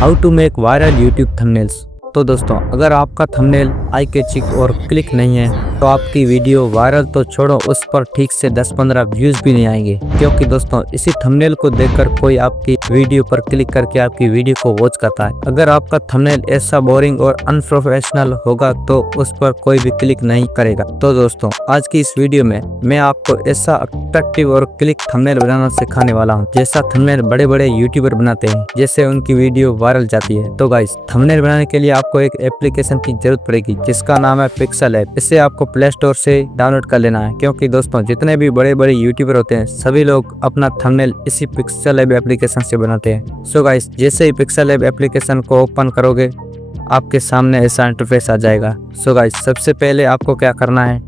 How to make viral YouTube thumbnails. तो दोस्तों, अगर आपका थंबनेल आई कैचिंग और क्लिक नहीं है तो आपकी वीडियो वायरल तो छोड़ो, उस पर ठीक से 10-15 व्यूज भी नहीं आएंगे। क्योंकि दोस्तों, इसी थंबनेल को देखकर कोई आपकी वीडियो पर क्लिक करके आपकी वीडियो को वॉच करता है। अगर आपका थंबनेल ऐसा बोरिंग और अनप्रोफेशनल होगा तो उस पर कोई भी क्लिक नहीं करेगा। तो दोस्तों, आज की इस वीडियो में मैं आपको ऐसा अट्रैक्टिव और क्लिक थंबनेल बनाना सिखाने वाला हूँ, जैसा थंबनेल बड़े बड़े यूट्यूबर बनाते हैं, जैसे उनकी वीडियो वायरल जाती है। तो गाइस, थंबनेल बनाने के लिए आपको एक एप्लीकेशन की जरूरत पड़ेगी, जिसका नाम है पिक्सल ऐप। इसे आपको प्ले स्टोर से डाउनलोड कर लेना है, क्योंकि दोस्तों, जितने भी बड़े बड़े यूट्यूबर होते हैं सभी लोग अपना थंबनेल इसी पिक्सल ऐप एप्लीकेशन से बनाते हैं। सो गाइस, जैसे ही पिक्सल ऐप एप्लीकेशन को ओपन करोगे, आपके सामने ऐसा इंटरफेस आ जाएगा। सो गाइस, सबसे पहले आपको क्या करना है,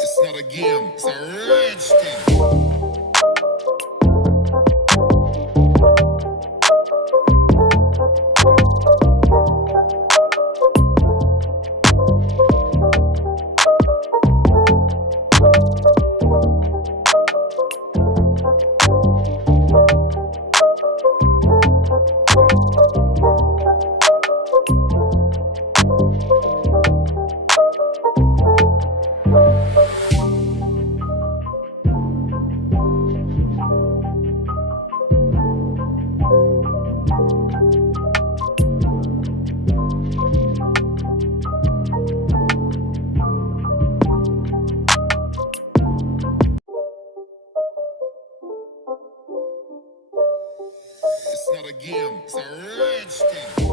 It's not a game, it's a rich thing. It's not a game, it's a rich thing.